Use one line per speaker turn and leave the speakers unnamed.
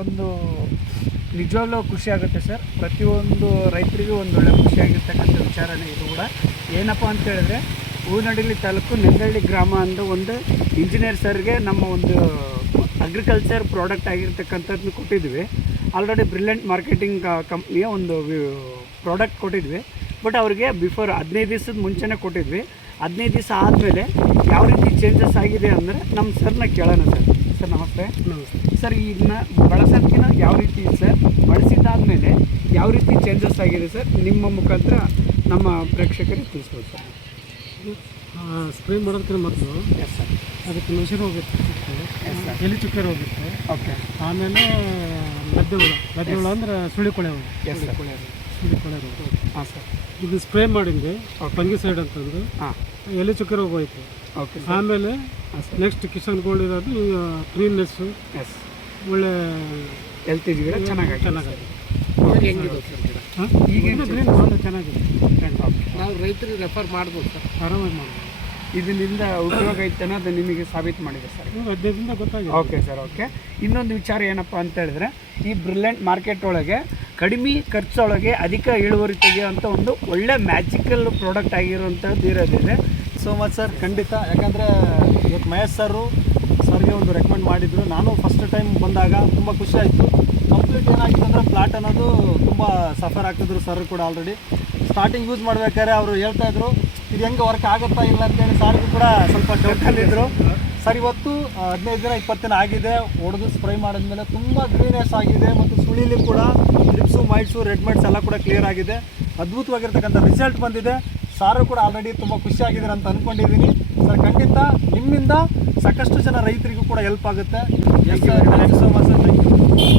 ಒಂದು ನಿಜವಾಗ್ಲೂ ಖುಷಿ ಆಗುತ್ತೆ ಸರ್. ಪ್ರತಿಯೊಂದು ರೈತರಿಗೂ ಒಂದು ಒಳ್ಳೆ ಖುಷಿಯಾಗಿರ್ತಕ್ಕಂಥ ವಿಚಾರನೇ ಇದು ಕೂಡ. ಏನಪ್ಪ ಅಂತ ಹೇಳಿದ್ರೆ ತಾಲೂಕು ನೆಂದಳ್ಳಿ ಗ್ರಾಮ ಅಂದ ಒಂದು ಇಂಜಿನಿಯರ್ ಸರ್ಗೆ ನಮ್ಮ ಒಂದು ಅಗ್ರಿಕಲ್ಚರ್ ಪ್ರಾಡಕ್ಟ್ ಆಗಿರ್ತಕ್ಕಂಥದ್ದನ್ನು ಕೊಟ್ಟಿದ್ವಿ. ಆಲ್ರೆಡಿ ಬ್ರಿಲಿಯಂಟ್ ಮಾರ್ಕೆಟಿಂಗ್ ಕಂಪ್ನಿಯ ಒಂದು ಪ್ರಾಡಕ್ಟ್ ಕೊಟ್ಟಿದ್ವಿ. ಬಟ್ ಅವರಿಗೆ ಬಿಫೋರ್ ಹದಿನೈದು ದಿವಸದ ಮುಂಚೆನೇ ಕೊಟ್ಟಿದ್ವಿ. ಹದಿನೈದು ದಿವಸ ಆದಮೇಲೆ ಯಾವ ರೀತಿ ಚೇಂಜಸ್ ಆಗಿದೆ ಅಂದರೆ ನಮ್ಮ ಸರ್ನ ಕೇಳೋಣ ಸರ್. ಸರ್ ನಮಸ್ತೆ. ಸರ್ ಇದನ್ನ ಬಳಸೋದಕ್ಕಿಂತ ಯಾವ ರೀತಿ ಇದೆ ಸರ್ ಬಳಸಿದ್ದಾದಮೇಲೆ ಯಾವ ರೀತಿ ಚೇಂಜಸ್ ಆಗಿದೆ ಸರ್ ನಿಮ್ಮ ಮುಖಾಂತರ ನಮ್ಮ ಪ್ರೇಕ್ಷಕರಿಗೆ ತಿಳಿಸ್ಬೋದು ಸರ್.
ಸ್ಪ್ರೇ ಮಾಡೋದಕ್ಕಿಂತ ಮೊದಲು
ಎಸ್ ಸರ್
ಅದಕ್ಕೆ ಮೆಷಿನ್ ಹೋಗಿತ್ತು. ಎಲೆ ಚುಕ್ಕರ್ ಹೋಗಿತ್ತು.
ಓಕೆ
ಆಮೇಲೆ ಗದ್ದೆ ಹುಳ. ಗದ್ದೆ ಹುಳ ಅಂದ್ರೆ ಸುಳಿ ಕೊಳೆ ಹುಳ.
ಎಸ್ ಸರ್
ಸುಳಿ ಕೊಳೆ
ಹಾಂ ಸರ್
ಇದು ಸ್ಪ್ರೇ ಮಾಡಿದ್ವಿ. ಪಂಗಿ ಸೈಡ್ ಅಂತಂದು.
ಹಾಂ.
ಎಲೆ ಚುಕ್ಕರ್ ರೋಗ ಹೋಯ್ತು.
ಓಕೆ ಸರ್
ಆಮೇಲೆ
ಸರ್
ನೆಕ್ಸ್ಟ್ ಕಿಶನ್ ಗೋಲ್ಡ್ ಇರೋದು ಕ್ಲೀನ್ನೆಸ್ಸು
ಎಸ್
ಒಳ್ಳೆ
ಹೆಲ್ತ್ ಗಿಡ ಚೆನ್ನಾಗಿ
ಚೆನ್ನಾಗಿದೆ ಹಾಂ?
ಈಗ
ಈಗ ಗ್ರೀನ್ ಭಾಳ ಚೆನ್ನಾಗಿದೆ.
ನಾವು ರೈತರಿಗೆ ರೆಫರ್ ಮಾಡ್ಬೋದು ಸರ್.
ಆರಾಮಾಗಿ ಮಾಡ್ಬೋದು.
ಇದರಿಂದ ಉಪಯೋಗ ಐತೆ ಅನ್ನೋದು ನಿಮಗೆ ಸಾಬೀತು ಮಾಡಿದೆ ಸರ್.
ಇವಾಗ ಹದಿನೈದರಿಂದ ಗೊತ್ತಾಗಿದೆ.
ಓಕೆ ಸರ್ ಓಕೆ ಇನ್ನೊಂದು ವಿಚಾರ ಏನಪ್ಪ ಅಂತ ಹೇಳಿದ್ರೆ ಈ ಬ್ರಿಲಿಯಂಟ್ ಮಾರ್ಕೆಟ್ ಒಳಗೆ ಕಡಿಮೆ ಖರ್ಚೊಳಗೆ ಅಧಿಕ ಇಳುವರಿ ತೆಗೆಯುವಂಥ ಒಂದು ಒಳ್ಳೆ ಮ್ಯಾಜಿಕಲ್ ಪ್ರಾಡಕ್ಟ್ ಆಗಿರುವಂಥದ್ದು ಇರೋದಿದೆ.
ಸೋ ಮಚ್ ಸರ್ ಖಂಡಿತ. ಯಾಕಂದರೆ ಇವತ್ತು ಮಹೇಶ್ ಸರು ಸರ್ಗೆ ಒಂದು ರೆಕಮೆಂಡ್ ಮಾಡಿದ್ರು. ನಾನು ಫಸ್ಟ್ ಟೈಮ್ ಬಂದಾಗ ತುಂಬ ಖುಷಿ ಆಯಿತು. ಕಂಪ್ಲೀಟ್ ಏನಾಗಿತ್ತು ಅಂದರೆ ಪ್ಲಾಟ್ ಅನ್ನೋದು ತುಂಬ ಸಫರ್ ಆಗ್ತಿದ್ರು ಸರ್ ಕೂಡ ಆಲ್ರೆಡಿ ಸ್ಟಾರ್ಟಿಂಗ್ ಯೂಸ್ ಮಾಡ್ಬೇಕಾದ್ರೆ ಅವರು ಹೇಳ್ತಾಯಿದ್ರು ಇದು ಹೆಂಗೆ ವರ್ಕ್ ಆಗುತ್ತಾ ಇಲ್ಲ ಅಂತೇಳಿ ಸಾರಿಗೂ ಕೂಡ ಸ್ವಲ್ಪ ಡೌಟಲ್ಲಿದ್ದರು ಸರ್, ಇವತ್ತು ಹದಿನೈದು ದಿನ, ಇಪ್ಪತ್ತು ದಿನ ಆಗಿದೆ. ಹೊಡೆದು ಸ್ಪ್ರೈ ಮಾಡಿದ್ಮೇಲೆ ತುಂಬ ಗ್ರೀನೆಸ್ ಆಗಿದೆ ಮತ್ತು ಸುಳಿಲಿ ಕೂಡ ಡ್ರಿಪ್ಸು ಮೈಟ್ಸು ರೆಡ್ ಮೈಟ್ಸ್ ಎಲ್ಲ ಕೂಡ ಕ್ಲಿಯರ್ ಆಗಿದೆ. ಅದ್ಭುತವಾಗಿರ್ತಕ್ಕಂಥ ರಿಸಲ್ಟ್ ಬಂದಿದೆ. ಸಾರು ಕೂಡ ಆಲ್ರೆಡಿ ತುಂಬ ಖುಷಿಯಾಗಿದ್ದಾರೆ ಅಂತ ಅಂದ್ಕೊಂಡಿದ್ದೀನಿ ಸರ್ ಖಂಡಿತ ನಿಮ್ಮಿಂದ ಸಾಕಷ್ಟು ಜನ ರೈತರಿಗೂ ಕೂಡ ಹೆಲ್ಪ್ ಆಗುತ್ತೆ. Thank you much sir